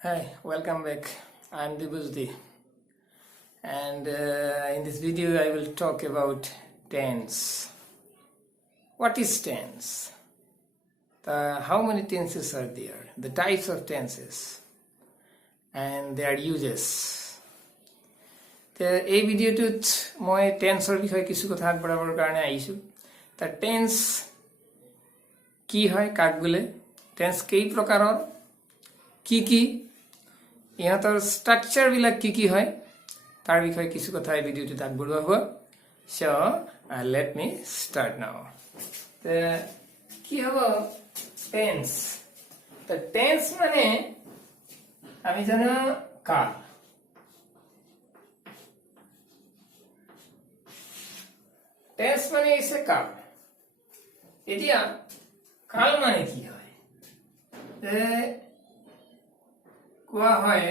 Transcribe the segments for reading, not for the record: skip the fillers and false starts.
Hi, welcome back. I'm Dibuzdi, and in this video I will talk about tense. What is tense? How many tenses are there? The types of tenses and their uses. এই ভিডিঅ'টোত মই টেন্সৰ বিষয়ে কিছু কথা আগবঢ়াবৰ কাৰণে আহিছোঁ। তাৰ tense কি হয়, কাক বোলে, টেন্স কেই প্ৰকাৰৰ, কি ইহঁতৰ ষ্ট্ৰাকচাৰ বিলাক কি হয়, তাৰ বিষয়ে কিছু কথা এই ভিডিঅ'টোত আগবঢ়োৱা হ'ব। সো লেট মি ষ্টাৰ্ট নাও। কি হ'ব টেন্স? টেন্স মানে আমি জানো কাল। টেন্স মানে হৈছে কাল। এতিয়া কাল মানে কি হয়? কোৱা হয়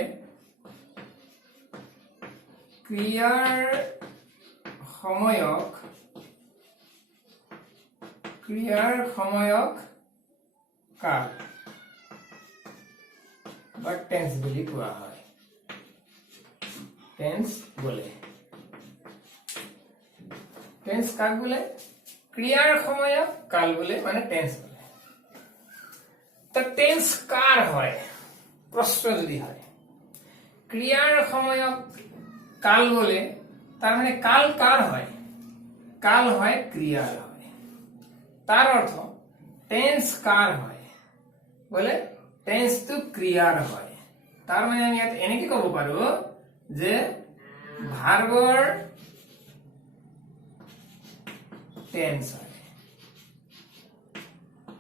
ক্ৰিয়াৰ সময়ক কাল বা টেন্স বুলি কোৱা হয়। টেন্স বোলে, টেন্স কাক বোলে? ক্ৰিয়াৰ সময়ক কাল বোলে, মানে টেন্স বোলে। টেন্স কাৰ হয়? প্ৰশ্ন যদি হয় ক্ৰিয়াৰ সময়ক কাল বলে, তার মানে কাল কার হয়? কাল হয় ক্রিয়ার হয়। তার অর্থ টেন্স কার হয় বলে টেন্স তো ক্রিয়ার হয়। তার মানে আমি এনেকে কব পারো যে ভার্বর টেন্স হয়।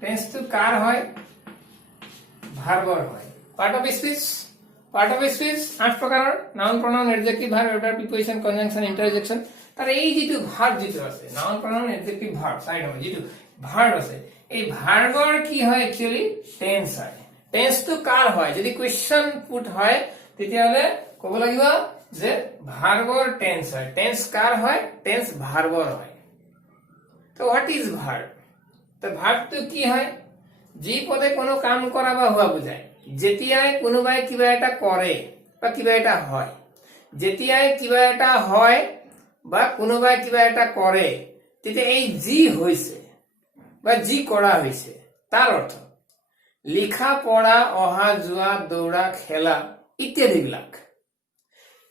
টেন্স তো কার হয়? ভার্বর হয়। পার্ট অফ স্পিচ 8 প্রকাৰৰ noun pronoun adjective verb adverb preposition conjunction interjection. তাৰ এই যেটো ভাৰ্ব যেটো আছে noun pronoun adjective verb side হয়, যেটো ভাৰ্ব আছে এই ভাৰ্বৰ কি হয়? একচুয়ালি টেন্স হয়। টেন্স তো কাৰ হয়? যদি কোৱেশ্চন পুট হয় তেতিয়াহলে ক'ব লাগিব যে ভাৰ্বৰ টেন্স হয়। টেন্স কাৰ হয়? টেন্স ভাৰ্বৰ হয়। তো হোৱাট ইজ ভাৰ্ব? তো ভাৰ্বটো কি হয়? যি পদে কোনো কাম কৰা বা হোৱা বুজায়। যেতিয়াই কোনোবাই কিবা এটা কৰে বা কিবা এটা হয়, যেতিয়াই কিবা এটা হয় বা কোনোবাই কিবা এটা কৰে, তেতিয়া এই যি হৈছে বা যি কৰা হৈছে তাৰ অৰ্থ লিখা পঢ়া অহা যোৱা দৌৰা খেলা ইত্যাদি বিলাক।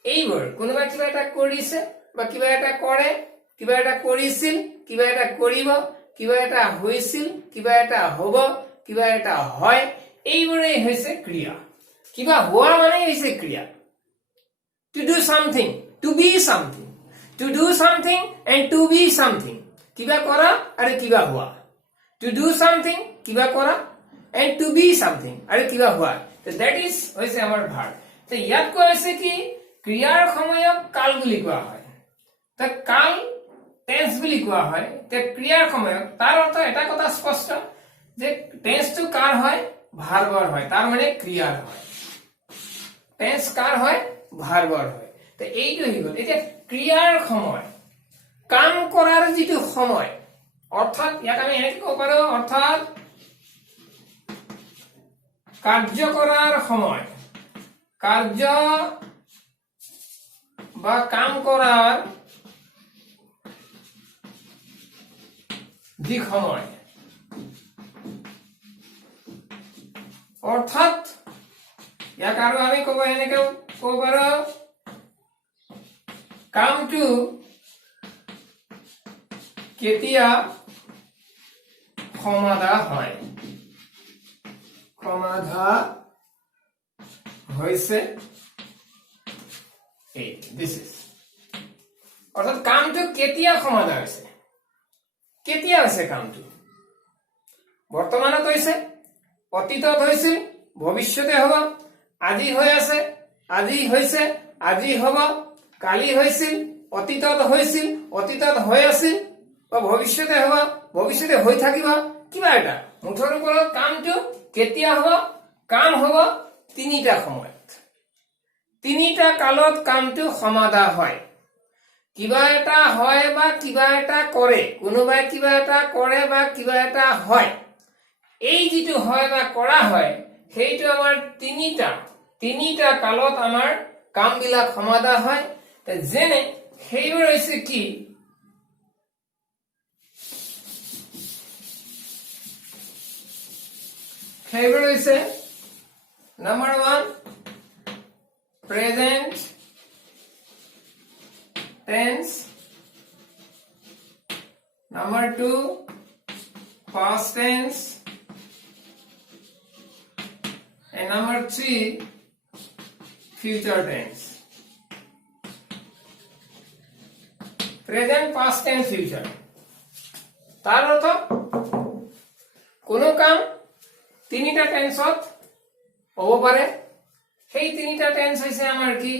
এইবোৰ কোনোবাই কিবা এটা কৰিছে বা কিবা এটা কৰে, কিবা এটা কৰিছিল, কিবা এটা কৰিব, কিবা এটা হৈছিল, কিবা এটা হ'ব, কিবা এটা হয়, এইবোৰেই হৈছে ক্ৰিয়া। কিবা হোৱা মানে হৈছে ক্ৰিয়া। To do something, to be something, to do something and to be something, কিবা কৰা আৰু কিবা হোৱা। টু ডু সামথিং কিবা কৰা এন্ড টু বি সামথিং আৰু কিবা হোৱা। দ্যাট ইজ হৈছে আমাৰ ভাৰ্ব। তো ইয়াত কোৱা হৈছে কি ক্ৰিয়াৰ সময়ক কাল বুলি কোৱা হয়। তো কাল টেন্স বুলি কোৱা হয়। তে ক্ৰিয়াৰ সময়ক, তাৰ অৰ্থ এটা কথা স্পষ্ট যে টেন্স তো কাৰ হয়? ভাৰ্বৰ হয়। তাৰ মানে ক্ৰিয়াৰ হয়। টেন্স কাৰ হয়? ভাৰ্বৰ হয়। তো এইটো হৈ গ'ল। এতিয়া ক্ৰিয়াৰ সময়, কাম কৰাৰ যেটো সময়, অৰ্থাৎ ইয়াক আমি এনেকৈ ক'ব পাৰো, অৰ্থাৎ কাৰ্য কৰাৰ সময়, কাৰ্য বা কাম কৰাৰ যি সময়, অর্থাৎ ইয়াক আৰু আমি ক'ব এনেকে ক'ব পাৰো কামটো কেতিয়া সমাধা হয়, সমাধা হৈছে। এই দিস ইজ অর্থাৎ কামটো কেতিয়া সমাধা হৈছে। কেতিয়া হৈছে কামটো? বৰ্তমানত হৈছে, অতীতত হৈছিল, ভৱিষ্যতে হ'ব, আজি হৈ আছে, আজি হৈছে, আজি হ'ব, কালি হৈছিল, অতীতত হৈছিল, অতীতত হৈ আছিল, বা ভৱিষ্যতে হ'ব, ভৱিষ্যতে হৈ থাকিব। কিবা এটা মুঠৰ ওপৰত কামটো কেতিয়া হ'ব? কাম হ'ব তিনিটা সময়ত, তিনিটা কালত কামটো সমাধা হয়। কিবা এটা হয় বা কিবা এটা কৰে, কোনোবাই কিবা এটা কৰে বা কিবা এটা হয়, এই যেটো হয় বা কৰা হয় সেইটো আমাৰ তিনিটা কালত আমাৰ কামবিলাক সমাধা হয় যেনে সেইবোৰ হৈছে কি সেইবোৰ হৈছে number 1 present tense, number 2 past tense, and number 3 future tense. Present, past tense, future. তার অর্থ কোনো কাম তিনিটা টেন্সত হ'ব পাৰে সেই তিনিটা টেন্স হৈছে আমাৰ কি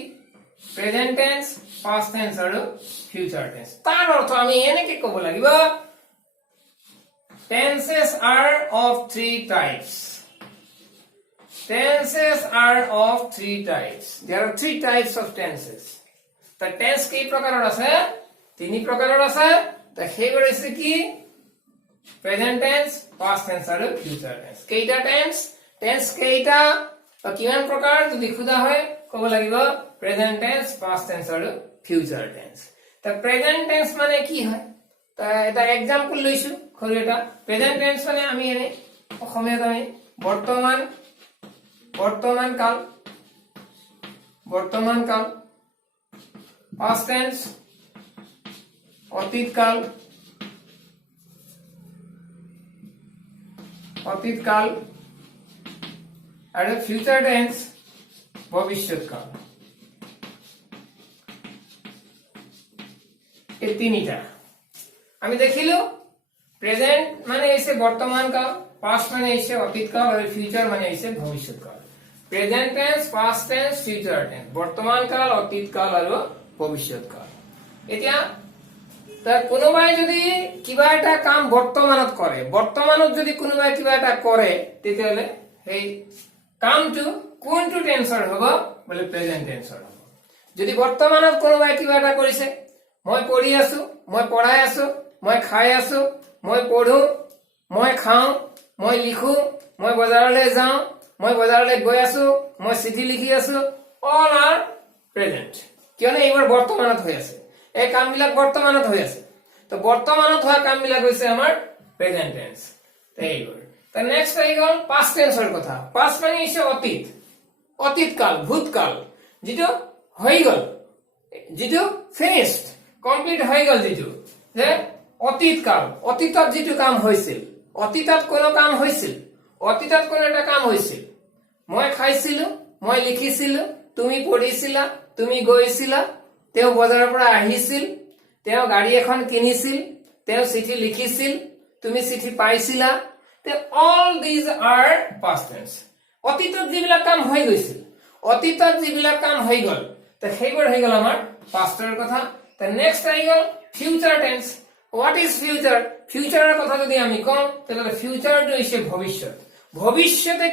প্ৰেজেন্ট টেন্স past tense আৰু future tense তাৰ অৰ্থ আমি এনেকৈ ক'ব লাগিব tenses are of three types. Tenses are of three types. There are three types of tenses. The tense কি প্ৰকাৰৰ আছে তিনি প্ৰকাৰৰ আছে তা সেইবোৰ হৈছে কি present tense past tense আৰু future tense. কেইটা tense কেইটা কিমান প্ৰকাৰ যদি খুদা হয় ক'ব লাগিব present tense past tense আৰু future tense. তা present tense মানে কি হয় তা এটা एग्जांपल লৈছো সৰু এটা present tense মানে আমি এনে অসমীয়াত আমি বৰ্তমান কাল past tense অতীত কাল আৰু future tense ভবিষ্যৎ কাল এই তিনিটা আমি দেখিলো প্রেজেন্ট মানে হৈছে বর্তমান কাল past মানে হৈছে অতীত কাল আৰু future মানে হৈছে ভবিষ্যৎ কাল present tense past tense future tense বর্তমান কাল অতীত কাল আৰু ভবিষ্যৎ কাল এতিয়া তাৰ কোনোবাই যদি কিবা এটা কাম বৰ্তমানত যদি কোনোবাই কিবা এটা কৰে তেতিয়ালে সেই কামটো কোনটো টেন্সৰ হ'ব বলে প্ৰেজেন্ট টেন্সৰ হ'ব যদি বৰ্তমানত কোনোবাই কিবা এটা কৰিছে মই পঢ়ি আছো মই পঢ়াই আছো মই খাই আছো মই পঢ়ো মই খাওঁ মই লিখো মই বজাৰলৈ যাওঁ মই বজাৰলৈ গৈ আছো মই চিঠি লিখি আছো all are present কিয়নো এইবোৰ বৰ্তমানত হৈ আছে এই কামবিলাক বৰ্তমানত হৈ আছে তো বৰ্তমানত হোৱা কামবিলাক হৈছে আমাৰ প্ৰেজেন্ট টেন্স এইবোৰ তো নেক্সট আহি গ'ল পাষ্ট টেন্সৰ কথা পাষ্ট মানে হৈছে অতীত কাল ভূতকাল যেটো হৈ গ'ল যেটো ফিনিশড কমপ্লিট হৈ গ'ল যেটো যে অতীত কাল অতীতত যেটো কাম হৈছিল অতীতত কোনো কাম হৈছিল অতীতত কোনো এটা কাম হৈছিল মই খাইছিলো মই লিখিছিলো তুমি পঢ়িছিলা তুমি গৈছিলা তেও বজাৰৰ পৰা আহিছিল তেও গাড়ী এখন কিনিছিল তেও চিঠি লিখিছিল তুমি চিঠি পাইছিলা তে all these are past tense অতীতত যিবিলাক কাম হৈ গৈছিল অতীতত যিবিলাক কাম হৈ গ'ল তে সেইবোৰ হৈ গ'ল আমাৰ পাষ্টৰ কথা তে নেক্সট আহি গ'ল future tense what is future ফিউচাৰৰ কথা যদি আমি কওঁ তেতিয়াহ'লে ফিউচাৰটো হৈছে ভৱিষ্যতে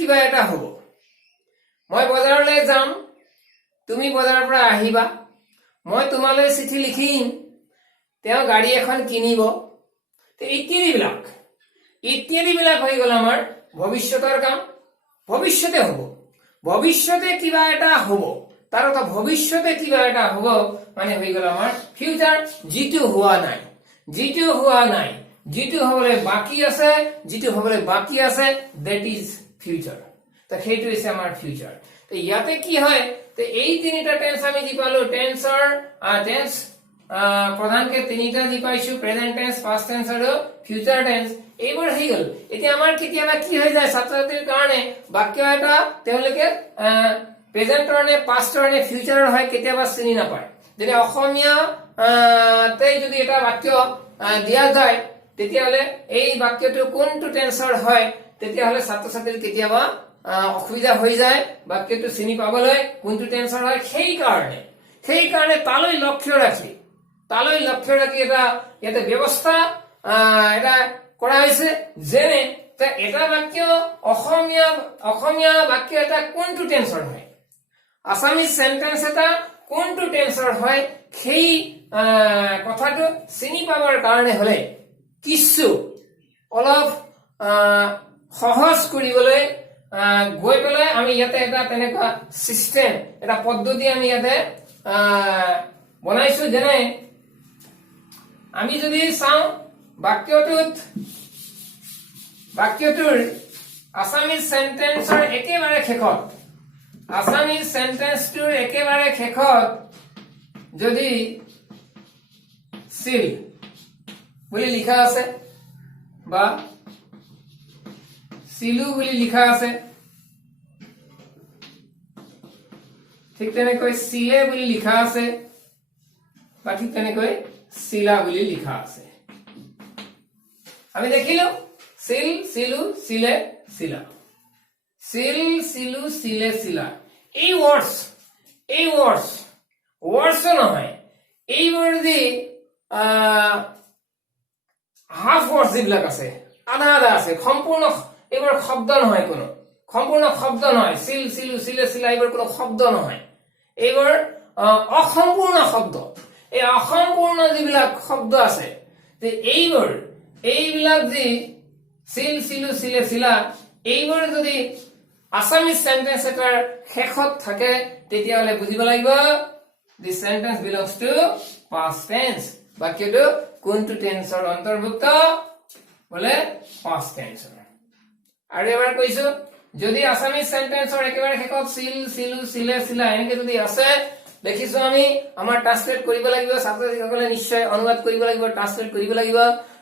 কিবা এটা হ'ব মই বজাৰলৈ যাম তুমি বজাৰৰ পৰা আহিবা মই তোমালৈ চিঠি লিখিম তেও গাড়ী এখন কিনিব তে ইত্যাদিবিলাক হৈ গ'ল আমাৰ ভৱিষ্যতৰ কাম ভৱিষ্যতে হ'ব ভৱিষ্যতে কিবা এটা হ'ব তাৰ অৰ্থ ভৱিষ্যতে কিবা এটা হ'ব মানে হৈ গ'ল আমাৰ ফিউচাৰ যিটো হোৱা নাই যিটো হ'বলৈ বাকি আছে that is future তো সেইটো হৈছে আমাৰ ফিউচাৰ তো ইয়াতে কি হয় তো এই তিনিটা টেন্স আমি দি পালো টেন্সৰ টেন্স প্ৰধানকে তিনিটা দি পাইছো প্ৰেজেন্ট টেন্স পাষ্ট টেন্স আৰু ফিউচাৰ টেন্স এইবোৰ হৈ গ'ল এতিয়া আমাৰ কেতিয়াবা কি হৈ যায় ছাত্ৰছাত্ৰীৰ কাৰণে বাক্য এটা তেওঁলোকে প্ৰেজেন্টৰ নে পাষ্টৰ নে ফিউচাৰৰ হয় কেতিয়াবা চিনি নাপায় যেনে অসমীয়া তে যদি এটা বাক্য দিয়া যায় তেতিয়াহ'লে এই বাক্যটো কোনটো টেন্সৰ হয় তেতিয়াহ'লে ছাত্ৰছাত্ৰীৰ কেতিয়াবা অসুবিধা হৈ যায় বাক্যটো চিনি পাবলৈ কোনটো টেন্সৰ হয় সেইকাৰণে তালৈ লক্ষ্য ৰাখি এটা ইয়াতে ব্যৱস্থা এটা কৰা হৈছে যেনে এটা বাক্য অসমীয়া বাক্য এটা কোনটো টেন্সৰ হয় আসামিজ সেন্টেন্স এটা কোনটো টেন্সৰ হয় সেই কথাটো চিনি পাবৰ কাৰণে হলে কিছু অলপ সহজ কৰিবলৈ গৈ পেলাই আমি ইয়াতে এটা তেনেকুৱা সিস্টেম এটা পদ্ধতি আমি ইয়াতে বনাইছো যেনে আমি যদি চাওঁ বাক্যটোৰ আসামিজ সেন্টেন্সৰ একেবাৰে শেষত আসামিজ সেন্টেন্সটোৰ একেবাৰে শেষত যদি সিল বুলি লিখা আছে বা সিলু বুলি লিখা আছে ঠিক তেনেকৈ সিলে বুলি লিখা আছে বা ঠিক তেনেকৈ সিলা বুলি লিখা আছে আমি দেখিলো সিল সিলু সিলে সিলা সিল সিলু সিলে সিলা এই ওয়ার্ডস নহয় এইবোৰ যে হাফ ওয়ার্ডস যিবিলাক আছে আধা আধা আছে সম্পূৰ্ণ এইবোৰ শব্দ নহয় কোনো সম্পূৰ্ণ শব্দ নহয় সিল সিলু সিলে সিলা এইবোৰ কোনো শব্দ নহয় এইবোৰ অসম্পূৰ্ণ শব্দ এই অসম্পূৰ্ণ যিবিলাক শব্দ আছে যে এইবিলাক যে সিল সিলু সিলে সিলা এইবোৰ যদি আসামিজ সেন্টেন্স এটাৰ শেষত থাকে তেতিয়াহলে বুজিব লাগিব the sentence belongs to past tense বাক্যটো কোনটো টেন্সৰ অন্তৰ্ভুক্ত বলে পাস্ট টেন্সৰ আৰু এবাৰ কৈছো যদি আসামিজ সেন্টেন্সৰ একেবাৰে শেষত সিল সিলু সিলে সিলা এনেকে যদি আছে দেখিছো আমি আমাৰ ট্ৰান্সলেট কৰিব লাগিব ছাত্ৰসকলে নিশ্চয় অনুবাদ কৰিব লাগিব ট্ৰান্সলেট কৰিব লাগিব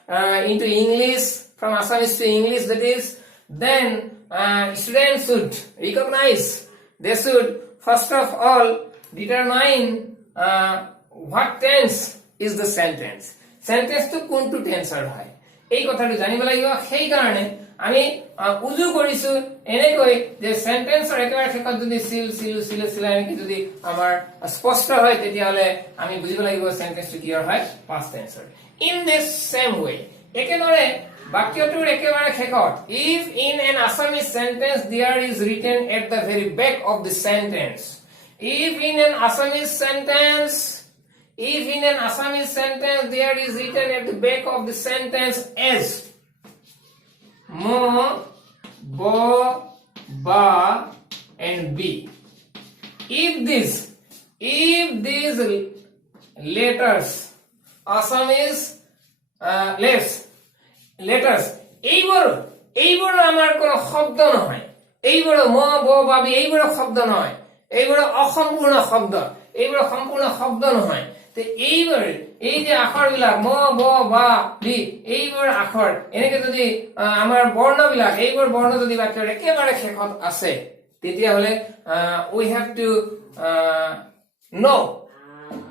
into English from Assamese to English that is then students should recognize they should first of all determine what tense is the sentence to কোনটো টেন্সৰ হয় এই কথাটো জানিব লাগিব সেই কাৰণে আমি উজু কৰিছো এনেকৈ যে সেন্টেন্সৰ একেবাৰে শেষত যদি সিল সিলু সিলে সিলা এনেকৈ যদি আমাৰ স্পষ্ট হয় তেতিয়াহলে আমি বুজিব লাগিব সেন্টেন্সটো কি হয় past টেন্সৰ in this same way একেদৰে বাক্যটোৰ একেবাৰে শেষত if in an Assamese sentence there is written at the very back of the sentence if in an Assamese sentence there is written at the back of the sentence as mo bo ba and be if these letters Assamese letters এইবোৰ আমাৰ কোনো শব্দ নহয় এইবোৰ ম ব বা B এইবোৰ শব্দ নহয় এইবোৰ অসম্পূৰ্ণ শব্দ এইবোৰ সম্পূৰ্ণ শব্দ নহয় তে এইবোৰ এই যে আখৰবিলাক ম ব বা বি এইবোৰ আখৰ এনেকে যদি আমাৰ বৰ্ণবিলাক এইবোৰ বৰ্ণ যদি বাক্যৰ একেবাৰে শেষত আছে তেতিয়াহলে we have to know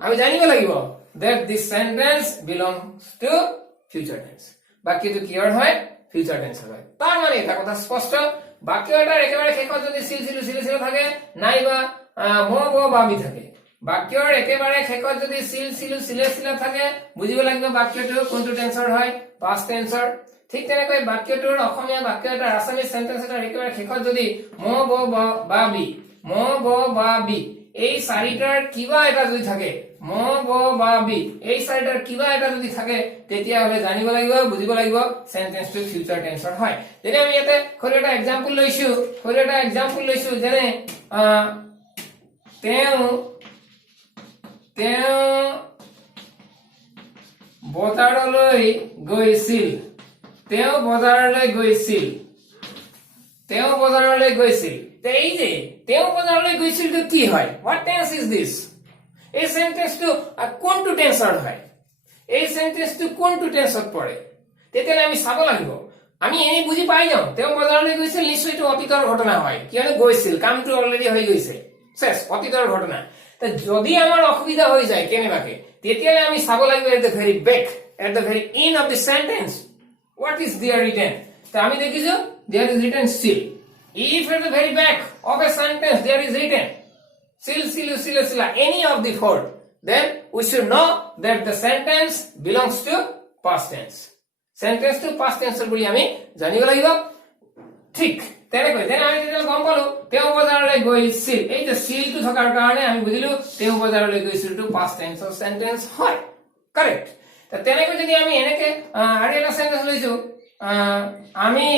আমি জানিব লাগিব that this sentence belongs to future tense বাক্যটো কিহৰ হয় future tense হয় তাৰ মানে এটা কথা স্পষ্ট বাক্য এটাৰ একেবাৰে শেষত যদি সিল সিলু সিলে সিলা থাকে নাইবা ম ব বা বি থাকে বাক্যৰ একেবাৰে শেষত যদি সিল সিলু সিলে সিলা থাকে বুজিব লাগিব বাক্যটো কোনটো টেন্সৰ হয় পাস্ট টেন্সৰ ঠিক তেনেকৈ বাক্যটোৰ অসমীয়া বাক্য এটা আসামিজ সেন্টেন্স এটাৰ একেবাৰে শেষত যদি ম ব বা বি এই চাৰিটাৰ কিবা এটা যদি থাকে ম ব বা বি এই চাৰিটাৰ কিবা এটা যদি থাকে তেতিয়াহলে জানিব লাগিব বুজিব লাগিব সেন্টেন্সটো ফিউচাৰ টেন্সৰ হয় যেনে আমি ইয়াতে সৰু এটা এক্সাম্পল লৈছো যেনে তেওঁ বজাৰলৈ গৈছিল এই যে তেওঁ বজাৰলৈ গৈছিল তো কি হয় what tense is this এই সেন্টেন্সটো কোনটো টেন্সৰ হয় এই সেন্টেন্সটো কোনটো টেন্সত পৰে তেতিয়ালে আমি চাব লাগিব আমি এনে বুজি পাই যাওঁ তেওঁ বজাৰলৈ গৈছিল নিশ্চয়টো অতীতৰ ঘটনা হয় কিয়নো গৈছিল কামটো অলৰেডি হৈ গৈছে শেষ অতীতৰ ঘটনা তে যদি আমাৰ অসুবিধা হৈ যায় কেনেবাকে তেতিয়ালে আমি চাব লাগিব at the very back at the very end of the sentence what is there written তে আমি দেখিছো there is written still if at the very back of a sentence there is written sil silu sila sila any of the four then we should know that the sentence belongs to past tense sentence to past tense বলি আমি জানিব লাগিব ঠিক তেনেকৈ দেন আমি যেতিয়া গম পালো তেওঁ বজাৰলৈ গৈছিল এই যে সিল টো থকাৰ কাৰণে আমি বুজিলো তেওঁ বজাৰলৈ গৈছিল টো past tense of sentence হয় কারেক্ট তে তেনেকৈ যদি আমি এনেকে আৰু এটা সেন্টেন্স লৈছো আমি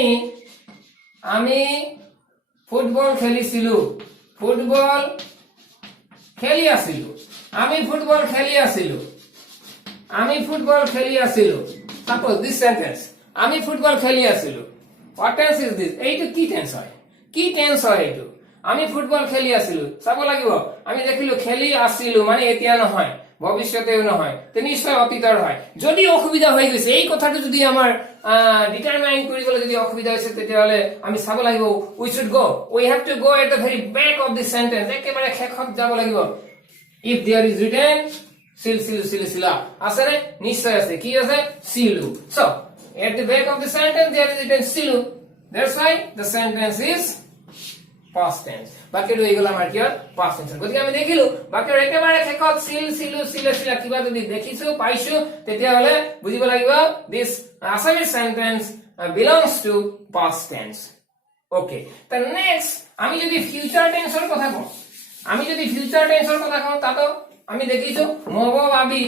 ফুটবল খেলিছিলো ফুটবল খেলি আছিলো আমি ফুটবল খেলি আছিলো আমি ফুটবল খেলি আছিলো সাপোজ দিস সেন্টেন্স আমি ফুটবল খেলি আছিলো হোয়াট টেন্স ইজ দিস এইটো কি টেন্স হয় এইটো আমি ফুটবল খেলি আছিলো চাব লাগিব আমি দেখিলো খেলি আছিলো মানে এতিয়া নহয় ভৱিষ্যতেও নহয় তে নিশ্চয় অতীতৰ হয় যদি অসুবিধা হৈ গৈছে এই কথাটো যদি আমাৰ ডিটাৰমাইন কৰিবলৈ যদি অসুবিধা হৈছে তেতিয়াহলে আমি চাব লাগিব we should go we have to go at the very back of this sentence একেবাৰে শেষত যাব লাগিব ইফ দেয়াৰ ইজ ৰিটেন সিলা আছে নে নিশ্চয় আছে কি আছে সিলু so at the back of the sentence there is written silu that's why the sentence is past tense বাক্যটো এইগুলা আমাৰ কি past tense গতিকে আমি দেখিলো বাক্যৰ একেবাৰে শেষত সিলু সিলা কিবা যদি দেখিছো পাইছো তেতিয়া হলে বুজিব লাগিব this Assamese sentence belongs to past tense okay the next আমি যদি future tense এর কথা কওঁ তাতো আমি দেখিছো মববাবি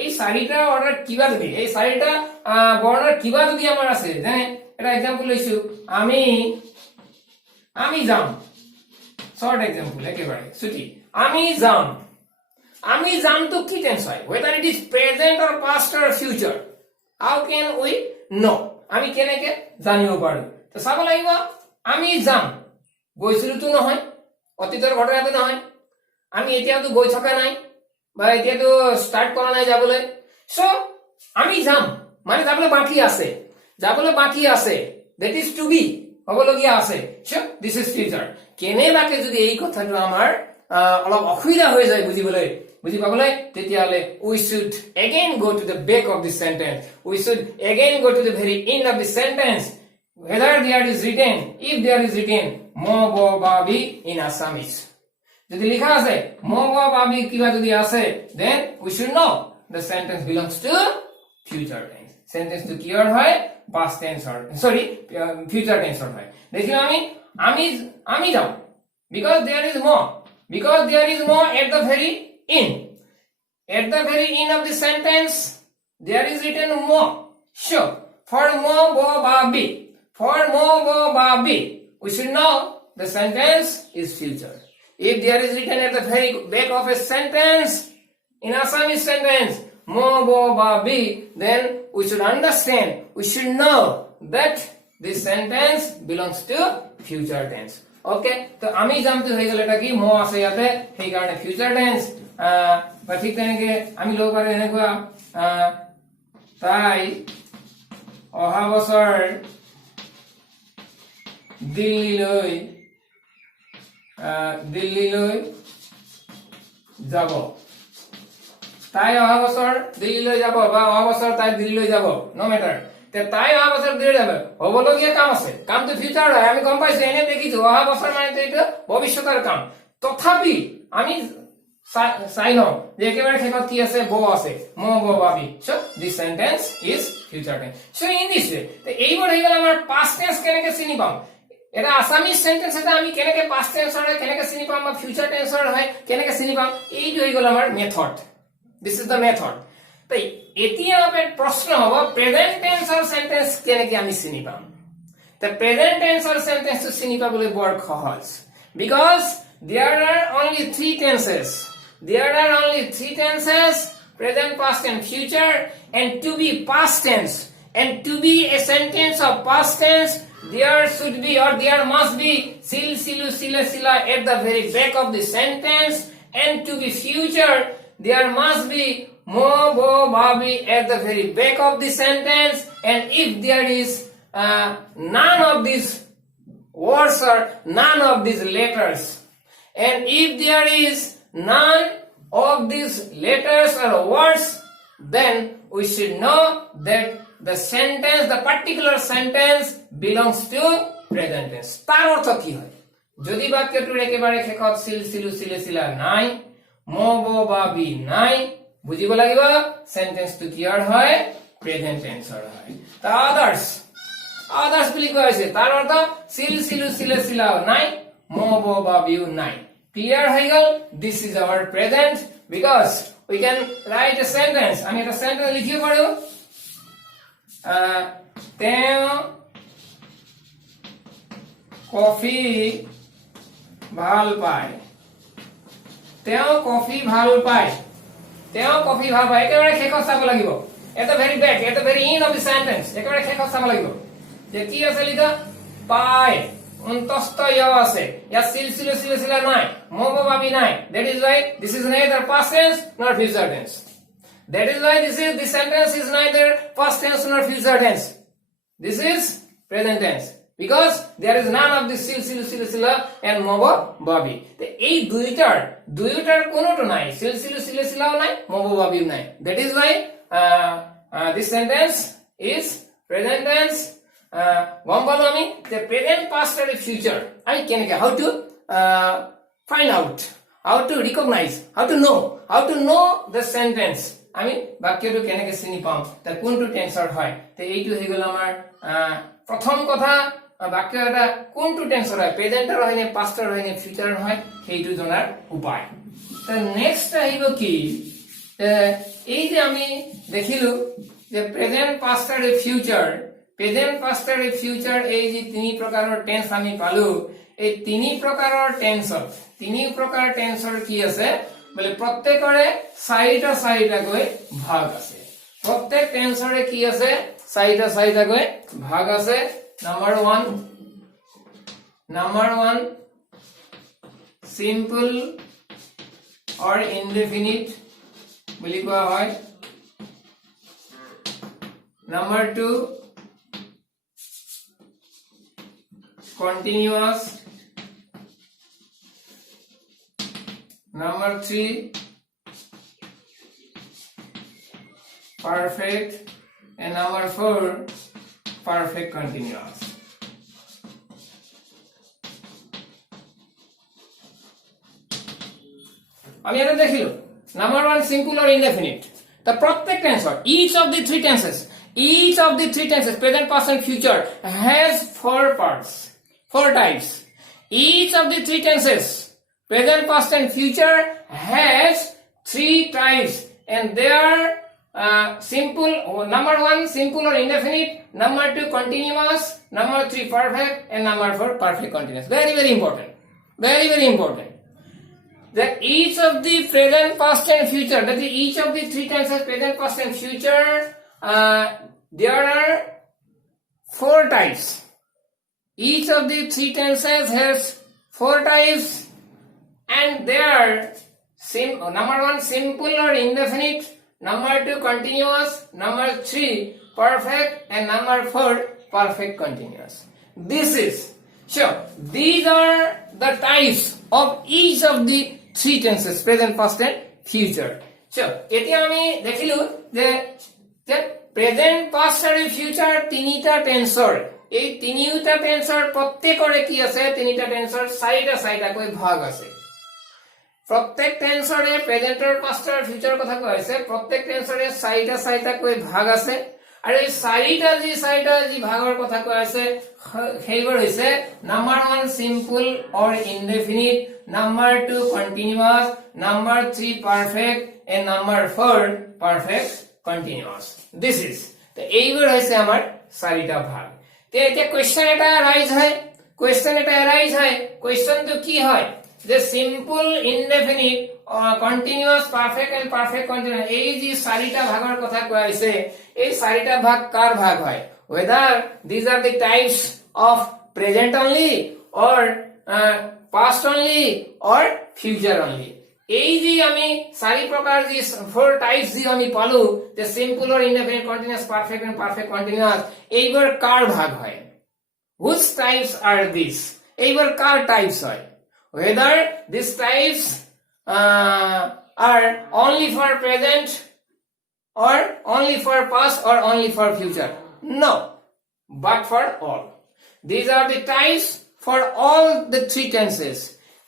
এই চাৰিটা অৰ্ডাৰ কিবা যদি এই চাৰিটা বৰ্ণৰ কিবা যদি আমাৰ আছে যেনে এটা এক্সাম্পল লৈছো আমি যাম শর্ট এক্সাম্পল একেবাৰে ছুটি আমি যাম তো কি টেন্স হয় whether it is present or past or future how can we know আমি কেনেকে জানিব পাৰো তো চাব লাগিব আমি যাম গৈছিলো তো নহয় অতীতৰ ঘটনাটো নহয় আমি এতিয়াতো গৈ থকা নাই বা এতিয়াতো স্টার্ট কৰা নাই যাবলৈ সো আমি যাম মানে যাবলৈ বাকি আছে that is to be হবলগীয়া আছে সো this is future কেনেবাকে যদি এই কথাটো আমাৰ অলপ অসুবিধা হৈ যায় বুজি পাবলৈ তেতিয়ালে we should again go to the back of the sentence we should again go to the very end of the sentence whether there is written if there is written মববাবি in Assamese যদি লিখা আছে মববাবি কিবা যদি আছে then we should know the sentence belongs to future tense sentence to কি হয় past tense or future tense হয় দেখিলো আমি যাও because there is more at the very end of the sentence there is written more sure for mobbabi we should know the sentence is future if there is written at the very back of a sentence in Assamese sentence mobbabi then we should understand we should know that this sentence belongs to future tense okay তো আমি জামতে হৈ গলে এটা কি ম আছে ইয়াতে সেই কাৰণে future tense বা ঠিক তেনেকে আমি লব পাৰো এনেকুৱা তাই অহা বছৰ দিল্লীলৈ যাব তাই অহা বছৰ দিল্লীলৈ যাব বা অহা বছৰ তাই দিল্লীলৈ যাব নো ম্যাটাৰ তে তাই অহা বছৰ দিল্লী যাব হবলগীয়া কাম আছে কামটো ফিউচাৰ হয় আমি গম পাইছো এনে দেখিছো অহা বছৰ মানে এইটো ভৱিষ্যতৰ কাম তথাপি আমি চাই লওঁ যে একেবাৰে শেষত কি আছে ব আছে মববাবি so this sentence is future tense so in this way তো এইবোৰ হৈ গ'ল আমাৰ পাস্ট টেন্স কেনেকে চিনি পাম এটা আসামিজ সেন্টেন্স এটা আমি কেনেকে পাস্ট টেন্স হয় কেনেকে চিনি পাম বা ফিউচার টেন্স হয় কেনেকে চিনি পাম এইটো হৈ গ'ল আমাৰ method this is the method তো এতিয়া আমাৰ প্ৰশ্ন হ'ব প্ৰেজেন্ট টেন্স অৰ সেন্টেন্স কেনেকে আমি চিনি পাম তো প্ৰেজেন্ট টেন্স অৰ সেন্টেন্স তো চিনি পাবলৈ বৰ সহজ because there are only three tenses present past and future and to be past tense and to be a sentence of past tense there should be or there must be silu sila at the very back of the sentence and to be future there must be mobbabi at the very back of the sentence and if there is none of these words or none of these letters and if there is none of these letters or words then we should know that the particular sentence belongs to present tense তার অর্থ কি হয় যদি বাক্যটোৰ একেবাৰে শেষত সিলু সিলা নাই মববাবি নাই বুজিব লাগিব সেন্টেন্সটো কি হয় প্ৰেজেন্ট টেন্সৰ হয় তা আদার্স বুলি কোৱা হৈছে তাৰ অৰ্থ সিলু সিলা নাই মববাবিও নাই clear হৈ গল this is our present because we can write a sentence আমি এটা সেন্টেন্স লিখিব পাৰো তেওঁ কফি ভাল পায় তেওঁ কফি ভাল পায় তেওঁ কফি ভাল পায় একেবাৰে শেষত চাব লাগিব এটা ভেৰি বেক এটা ভেৰি ইন অফ দি সেন্টেন্স একেবাৰে শেষত চাব লাগিব যে কি আছে লিখা পায় অন্তস্থ ইয় আছে ইয়াত সিলসিলা নাই মগবাবি নাই that is why this is neither past tense nor future tense that is why this sentence is neither past tense nor future tense this is present tense because there is none of this silsila and mobobabhi তো এই দুইটার কোনোটো নাই silsilaও নাই mobobabhiও নাই that is why this sentence is present tense গম পালো আমি যে প্রেজেন্ট পাস্ট আর ফিউচার আমি কেনেকে how to find out how to recognize how to know the sentence আমি বাক্যটো কেনেকে চিনি পাম তার কোনটো টেন্সৰ হয় তো এইটো হৈ গল আমাৰ প্ৰথম কথা বাক্য এটা কোনটো টেন্সৰ হয় প্ৰেজেন্টৰ হয় নে পাস্টৰ হয় নে ফিউচাৰৰ হয় সেইটো জনাৰ উপায় তো নেক্সট আহিব কি এই যে আমি দেখিলো যে প্রেজেন্ট পাস্ট আর ফিউচার প্রেজেন্ট পাস্ট আর ফিউচার এই যে তিনি প্ৰকাৰৰ টেন্স আমি পালো এই তিনি প্ৰকাৰৰ টেন্সৰ কি আছে বলে প্ৰত্যেকৰে চাৰিটা গৈ ভাগ আছে প্ৰত্যেক টেন্সৰে কি আছে চাৰিটা গৈ ভাগ আছে নাম্বাৰ 1 সিম্পল অর ইনডেফিনিট বুলি কোৱা হয় number 2 continuous number 3 perfect and number 4 perfect continuous আমি এটা দেখিলো number 1 simple or indefinite the প্রত্যেক টেন্সৰ each of the three tenses present past and future has four types each of the three tenses present past and future has three types and they are simple number 1 simple or indefinite number 2 continuous number 3 perfect and number 4 perfect continuous very important that each of the present past and future that is each of the three tenses present past and future there are four types each of the three tenses has four types and they are number 1 simple or indefinite number 2 continuous number 3 perfect and number 4 perfect continuous these are the types of each of the three tenses present past and future এতিয়া আমি দেখিলো যে present past আর future তিনিটা টেন্সৰ এই তিনিটা টেন্সৰ প্ৰত্যেকৰে কি আছে তিনিটা টেন্সৰ চাৰিটা কৈ ভাগ আছে প্ৰত্যেক টেন্সৰে প্ৰেজেন্টৰ পাস্টৰ ফিউচাৰ কথা কোৱা হৈছে প্ৰত্যেক টেন্সৰে চাৰিটা কৈ ভাগ আছে আৰু এই চাৰিটা যি ভাগৰ কথা কোৱা হৈছে সেইবোৰ হৈছে number 1 simple or indefinite number 2 continuous number 3 perfect and number 4 perfect continuous this is তো এইবোৰ হৈছে আমাৰ চাৰিটা ভাগ তে এতিয়া কোৱেশ্চন এটা ৰাইজ হয় কোৱেশ্চনটো কি হয় যে simple indefinite continuous perfect and perfect continuous এই যে চাৰিটা ভাগৰ কথা কোৱা হৈছে এই চাৰিটা ভাগ কাৰ ভাগ হয় whether these are the types of present only or past only or future only এই যে আমি চাৰি প্ৰকাৰ যি four types যি আমি পালো যে simple or indefinite continuous perfect and perfect continuous এইবোৰ কাৰ ভাগ হয় which types are these এইবোৰ কাৰ types হয় whether these types are only for present or only for past or only for future no but for all these are the types for all the three tenses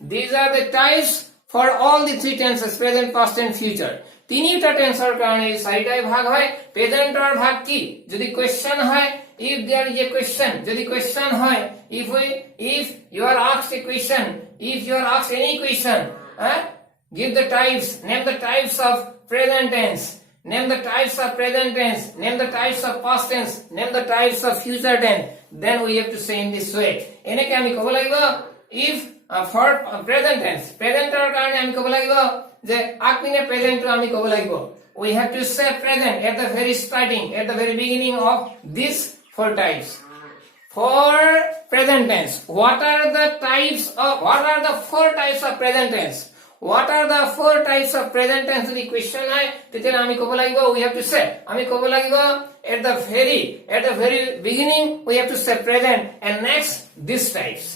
these are the types for all the three tenses present past and future তিনিটা টেন্সৰ কাৰণে চাৰিটাই ভাগ হয় প্ৰেজেন্টৰ ভাগ কি যদি question হয় if there is a question যদি question হয় if you are asked a question if you are asked any question give the types name the types of present tense name the types of present tense, name the types of past tense, name the types of future tense, then we have to say in this way. এনেকে আমি ক'ব লাগিব if for present tense, present ৰ কাৰণে আমি ক'ব লাগিব যে আগপিনে present টো আমি ক'ব লাগিব, we have to say present at the very starting, at the very beginning of these four types. For present tense, what are the four types of present tense? What are the four types of present tense? The question hai tetela ami kobo lagibo, we have to say ami kobo lagibo at the very beginning we have to say present, and next these types,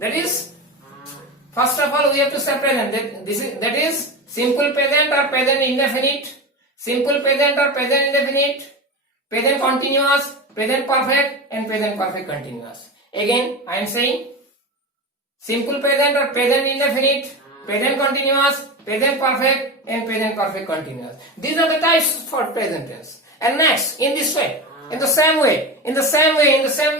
that is first of all we have to say present, that is simple present or present indefinite, simple present or present indefinite, present continuous, present perfect, and present perfect continuous. Again I am saying simple present or present indefinite, present continuous, present perfect, and present perfect continuous. These are the types for present tense. And next, in this way, in the same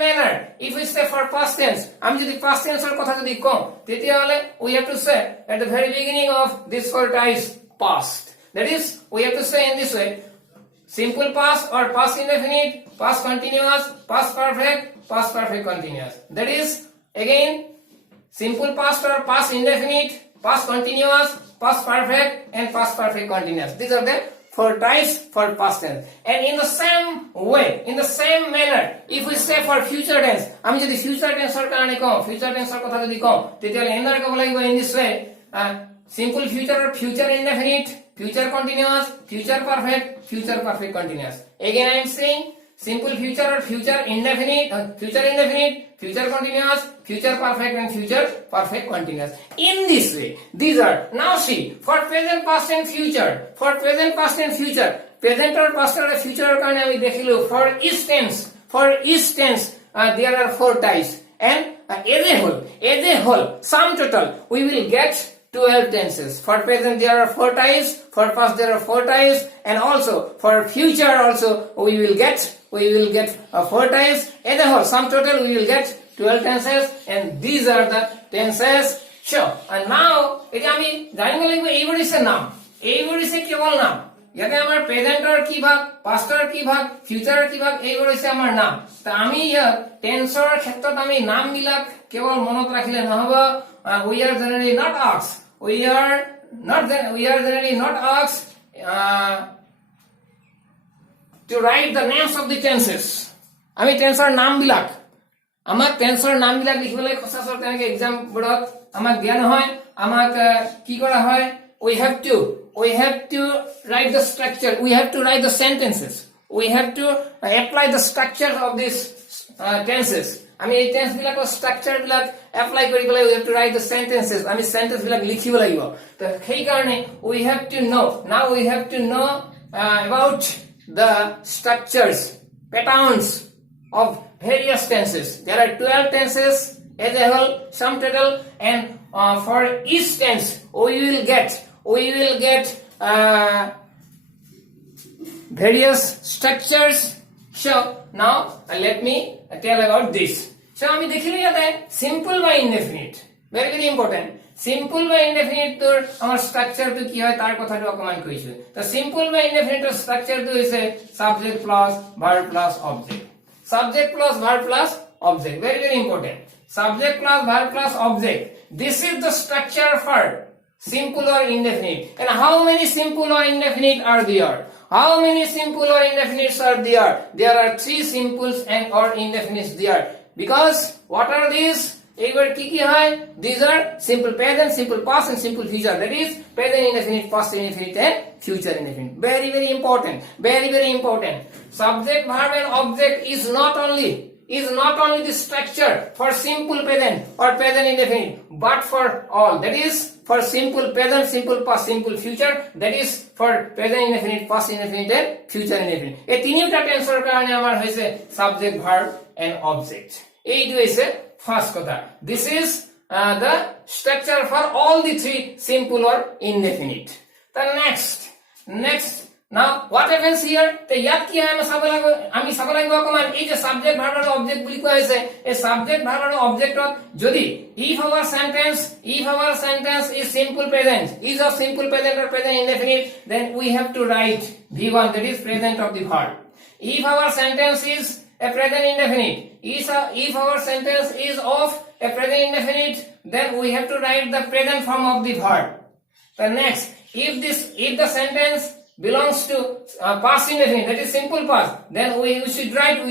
manner, if we say for past tense, আমি যদি past tense এর কথা যদি কম, তেতিয়াহলে we have to say at the very beginning of these four types past. That is, we have to say in this way: simple past or past indefinite, past continuous, past perfect continuous. That is, again, simple past or past indefinite, past continuous, past perfect, and past perfect continuous. These are the four types for past tense. And in the same way, in the same manner, if we say for future tense, আমি যদি future tense এর কারণে কম, future tense এর কথা যদি কম, তেতিয়াহলে এনার কব লাগিব in this way: simple future or future indefinite, future continuous, future perfect continuous. Again I am saying simple future or future indefinite, future continuous, future perfect, and future perfect continuous. In this way, these are, now see, for present, past, and future, present or past or future কারণে আমি দেখিলো for each tense there are four types, and as a whole sum total we will get 12 tenses. For present there are four types, for past there are four types, and also for future also we will get four types. As a whole sum total we will get 12 tenses, and these are the tenses. Sure. And now এটা আমি জানিব লাগিব এইবোৰ ইছে নাম, এইবোৰ ইছে কেৱল নাম। ইয়াতে আমাৰ প্ৰেজেন্টৰ কি ভাগ, পাষ্টৰ কি ভাগ, ফিউচাৰৰ কি ভাগ, এইবোৰ ইছে আমাৰ নাম। তা আমি ইয়াত টেন্সৰ ক্ষেত্ৰত আমি নাম বিলাক কেৱল মনত ৰাখিলে নহব। We are generally not asked to write the names of the tenses. আমি টেন্সৰ নাম বিলাক, আমাক টেন্সৰ নাম বিলাক লিখিবলৈ সচৰাচৰ তেনেকৈ এক্সাম বোৰ্ডত আমাক দিয়া নহয়। আমাক কি কৰা হয়, we have to write the structure, we have to write the sentences, we have to apply the structure of these tenses. আমি এই টেন্স বিলাকৰ স্ট্ৰাকচাৰ বিলাক এপ্লাই কৰি পেলাই we have to write the sentences, আমি সেন্টেন্স বিলাক লিখিব লাগিব। তো সেই কাৰণে we have to know about the structures, patterns of various tenses. There are 12 tenses as a whole, sum total, and for each tense we will get various structures. So now let me tell about this. So আমি দেখিলো ইয়াতে simple বা indefinite, very important. Simple বা indefinite তোৰ আমাৰ স্ট্ৰাকচাৰটো কি হয় তাৰ কথাটো অকমান কৈছো। তো simple বা indefinite ৰ স্ট্ৰাকচাৰটো হৈছে subject plus verb plus object. Subject plus verb plus object, very important. Subject plus verb plus object. This is the structure for simple or indefinite. And how many simple or indefinite are there? How many simple or indefinites are there? There are 3 simples and or indefinites there. Because what are these? এইবার কি হয়? These are simple present, simple past, and simple future. That is present indefinite, past indefinite, and future indefinite. Very important. Very important. Subject, verb, and object is not only the structure for simple present or present indefinite, but for all. That is for simple present, simple past, simple future. That is for present indefinite, past indefinite, and future indefinite. এই তিনিটা টেন্সৰ কাৰণে আমাৰ হৈছে subject, verb, and object. এইটো হৈছে first কথা. This is the structure for all the 3 simple or indefinite. The next Now what happens here? তে ইয়াত কি হয় আমি চাব লাগিব অকমান এই যে সাবজেক্ট ভাৰ্ব আৰু অবজেক্ট বুলি কোৱা হৈছে এই সাবজেক্ট ভাৰ্ব আৰু অবজেক্টত যদি if our sentence is simple present is of simple present or present indefinite, then we have to write V1, that is present of the verb. If our sentence is a present indefinite, if our sentence is of a present indefinite, then we have to write the present form of the verb. The next, if the sentence belongs to past indefinite, that is simple past, then we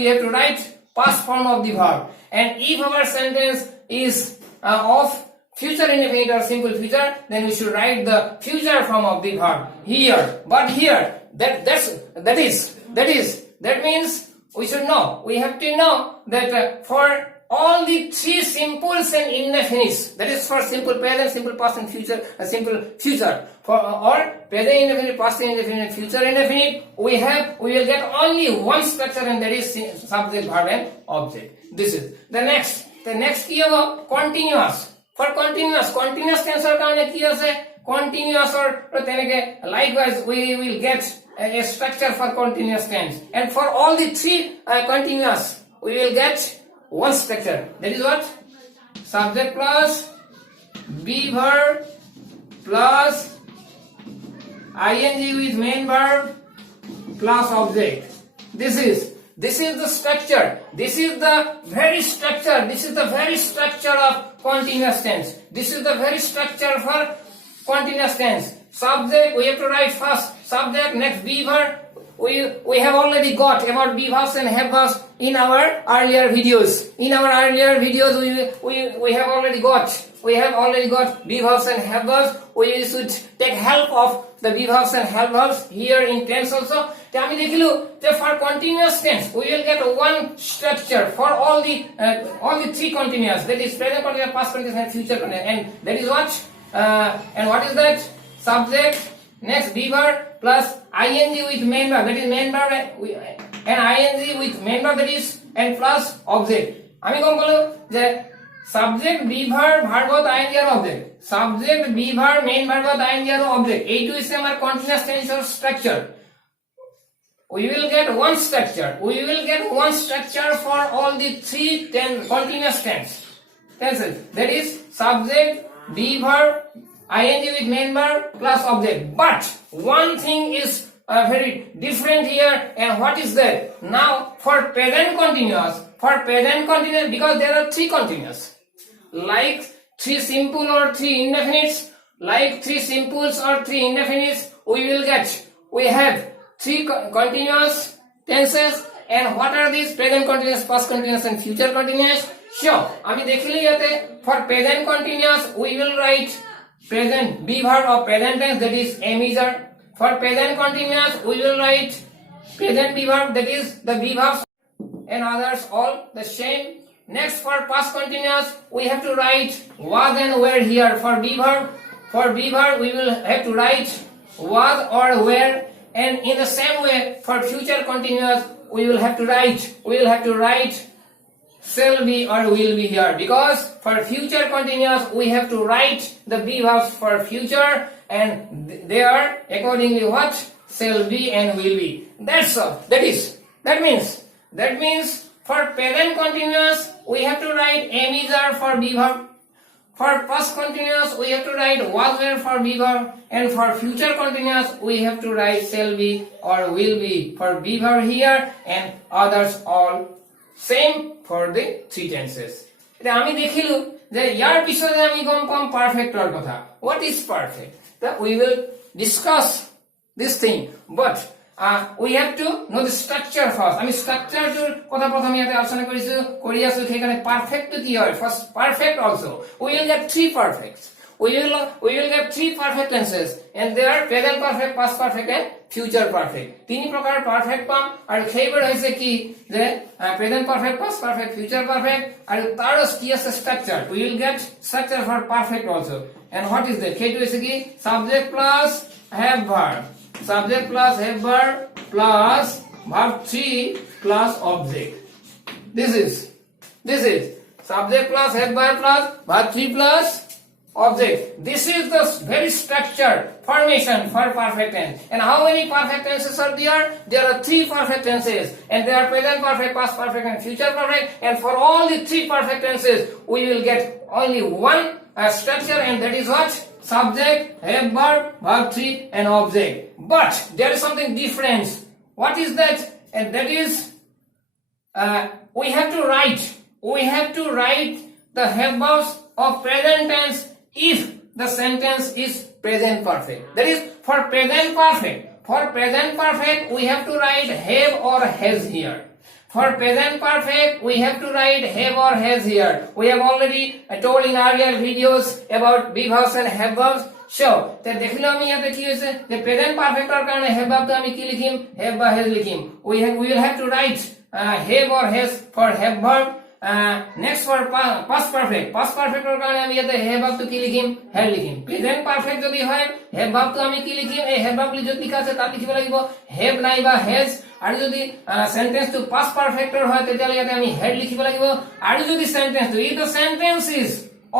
have to write past form of the verb. And if our sentence is of future indefinite or simple future, then we should write the future form of the verb here. But here, that means we should know, we have to know that for all the three simples and indefinites, that is for simple present, simple past and future, simple future, for or present indefinite, past indefinite, future indefinite, we will get only one structure, and that is subject, verb and object. This is the next কি হ'ব continuous. For continuous tense er karone ki ase continuous or teneke likewise we will get a structure for continuous tense, and for all the three continuous we will get one structure, that is what? Subject plus be verb plus ing with main verb plus object. This is the structure. This is the very structure of continuous tense. This is the very structure for continuous tense. Subject, we have to write first subject, next be verb. We have already got about be verbs and have verbs in our earlier videos. We have already got be verbs and have verbs. We should take help of the be verbs and have verbs here in tense also. আমি দেখিলো যে for continuous tense we will get one structure for all the three continuous, that is present continuous, past continuous and future continuous, and that is what and what is that? Subject, next be verb plus ing with main verb, that is main verb, and ing with main verb, that is and plus object. আমি কম বলো যে subject be verb ভার্বত ing আৰু object, subject be verb main ভার্বত ing আৰু object, এইটো হৈছে আমাৰ continuous tense structure. We will get one structure for all the three continuous tenses, that is subject, be verb, ing with main verb plus object. But one thing is very different here, and what is that? Now for present continuous, because there are three continuous, like three simple or three indefinites, we have three continuous tenses. And what are these? Present continuous, past continuous and future continuous. Sure, আমি দেখিলি ইয়াতে for present continuous we will write present be verb of present tense, that is am is are. For present continuous we will write present be verb, that is the be verbs and others all the same. Next, for past continuous we have to write was and were here. For be verb we will have to write was or were. And in the same way, for future continuous, we will have to write shall be or will be here, because for future continuous, we have to write the be verbs for future, and they are accordingly what? Shall be and will be. That's all. That means for present continuous, we have to write am is are for be verb. For past continuous, we have to write was were for be verb, and for future continuous, we have to write shall be or will be for be verb here, and others all same for the three tenses. এটা আমি দেখিলো যে ইয়াৰ পিছতে আমি গম পাম পারফেক্টৰ কথা. What is perfect? That we will discuss this thing, but we have to know the structure first. আমি স্ট্রাকচাৰটোৰ কথা প্ৰথমে ইয়াতে আলোচনা কৰি আছো, সেইকাৰণে পারফেক্টটো কি হয়? First, perfect also we will get three perfects. We will get three perfect tenses, and they are present perfect, past perfect and future perfect. তিনি প্ৰকাৰৰ perfect পাম, আৰু সেইবোৰ হৈছে কি যে present perfect, past perfect, future perfect, আৰু তাৰ কি আছে structure. We will get structure for perfect also. And what is that? সেইটো হৈছে কি subject plus have verb, subject plus have verb plus verb 3 plus object. This is subject plus have verb plus verb 3 plus object. This is the very structure, formation for perfect tense. And how many perfect tenses are there? There are 3 perfect tenses, and they are present perfect, past perfect, and future perfect. And for all the 3 perfect tenses, we will get only one structure, and that is what? Subject, have verb, verb 3, and object. But there is something different. What is that? And that is we have to write the have verbs of present tense if the sentence is present perfect. That is, for present perfect we have to write have or has here. For present perfect we have to write have or has here. We have already told in earlier videos about be verbs and have verbs. So দেখলো আমি ইয়াতে কি হইছে যে present perforator কারণে have verb তো আমি কি লিখিম have বা has লিখিম. We will have to write have or has for have verb. Next for past perfect এর কারণে আমি ইয়াতে have verb তো কি লিখিম had লিখিম. প্রেজেন্ট পারফেক্ট যদি হয় have verb তো আমি কি লিখিম এই have verb যদি লেখা আছে তার লিখিব লাগিব have নাই বা has. আর যদি সেন্টেন্স টু পাস্ট পারফেক্টর হয় তাহলে ইয়াতে আমি had লিখিব লাগিব. আর যদি sentence two if the sentence is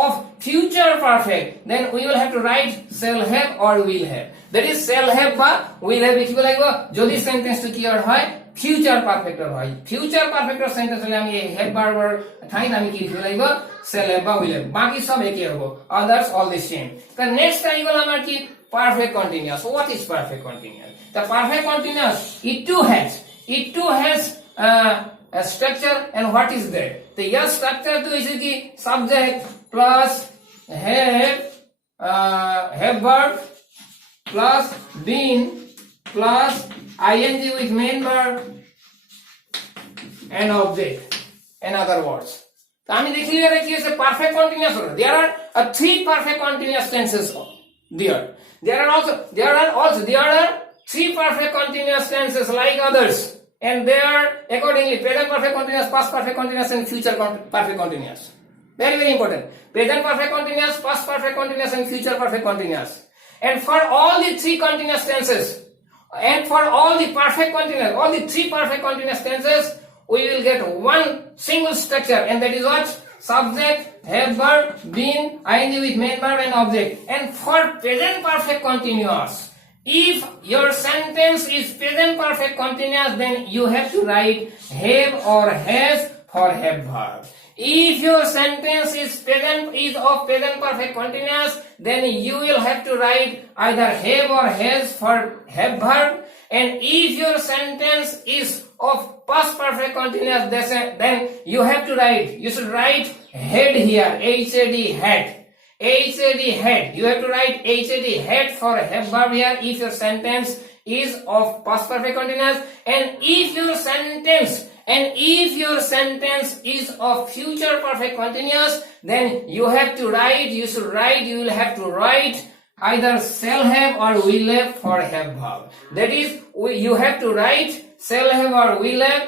of future perfect, then we will have to write shall have or will have. That is shall have বা will have লিখিব লাগিব যদি সেন্টেন্স টু কি হয় future perfector হয়. future perfector সেন্টেন্স হলে আমি এই have verb ঠাইত আমি কি লিখিব লাগিব shall have বা will have. বাকি সব একই হবে, others all the same. The next I গেল আমার কি perfect continuous. What is perfect continuous? The perfect continuous it too has a structure. And what is that? The yes structure to is ki subject plus have verb plus been plus ing with main verb and object. In other words, so আমি দেখি এর কি আছে perfect continuous হলো. There are 3 perfect continuous tenses there. There are 3 perfect continuous tenses like others. And they are accordingly present perfect continuous, past perfect continuous, and future perfect continuous. Very, very important. Present perfect continuous, past perfect continuous, and future perfect continuous. And for all the 3 continuous tenses, and for all the perfect continuous, all the 3 perfect continuous tenses, we will get one single structure, and that is what? Subject, have verb, been, ing with main verb and object. And for present perfect continuous, if your sentence is present perfect continuous, then you have to write have or has for have verb. If your sentence is of present perfect continuous, then you will have to write either have or has for have verb. And if your sentence is of past perfect continuous, then you should write had here, HAD had. had. You have to write HAD had for have verb here if your sentence is of past perfect continuous. And if your sentence is of future perfect continuous, then you will have to write either shall have or will have for have verb. That is, you have to write shall have or will have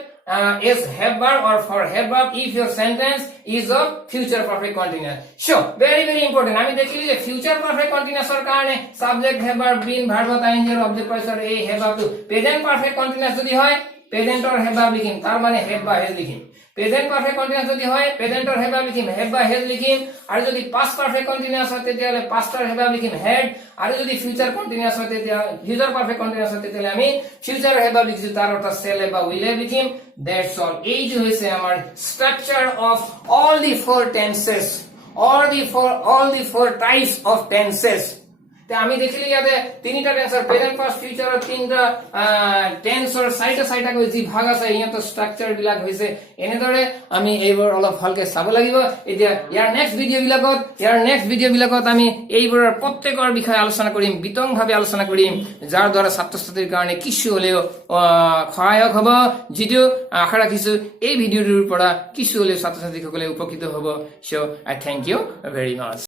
is have verb or for have verb if your sentence is of future perfect continuous. So very, very important. আমি দেখিলি যে future perfect continuous এর কারণে subject, have verb, been, verb, ing এর object পয়সার এই have verb to present perfect continuous যদি হয় present or have verb লিখিম, তার মানে have বা has লিখিম. present perfect continuous যদি হয় present or have verb লিখিম, have বা has লিখিম. আর যদি past perfect continuous হতে তাহলে past or have verb লিখিম had. আর যদি future continuous হতে future perfect continuous হতে তাহলে আমি future have verb লিখছি, তার অর্থ shall have বা will have লিখিম. That's all. এই যে হইছে আমার structure of all the 4 tenses, all the 4 types of tenses. তে আমি দেখিলি ইয়াতে 3টা টেন্সৰ প্ৰেজেন্ট পাস্ট ফিউচাৰ আৰু 3টা টেন্সৰ সাইটা গৈ যি ভাগ আছে ইয়াত স্ট্ৰাকচাৰ বিলাক হৈছে এনেদৰে আমি এইবোৰ অলপ ভালকে চাব লাগিব. এতিয়া ইয়াৰ নেক্সট ভিডিও বিলাকত আমি এইবোৰৰ প্ৰত্যেকৰ বিষয়ে আলোচনা কৰিম, বিতংভাৱে আলোচনা কৰিম, যাৰ দ্বাৰা ছাত্ৰ-ছাত্ৰীৰ কাৰণে কিছু হলেও সহায়ক হ'ব, যিটো আশা ৰাখিছো এই ভিডিঅ'টোৰ পৰা কিছু হলেও ছাত্ৰ-ছাত্ৰীসকলে উপকৃত হ'ব. So I thank you very much.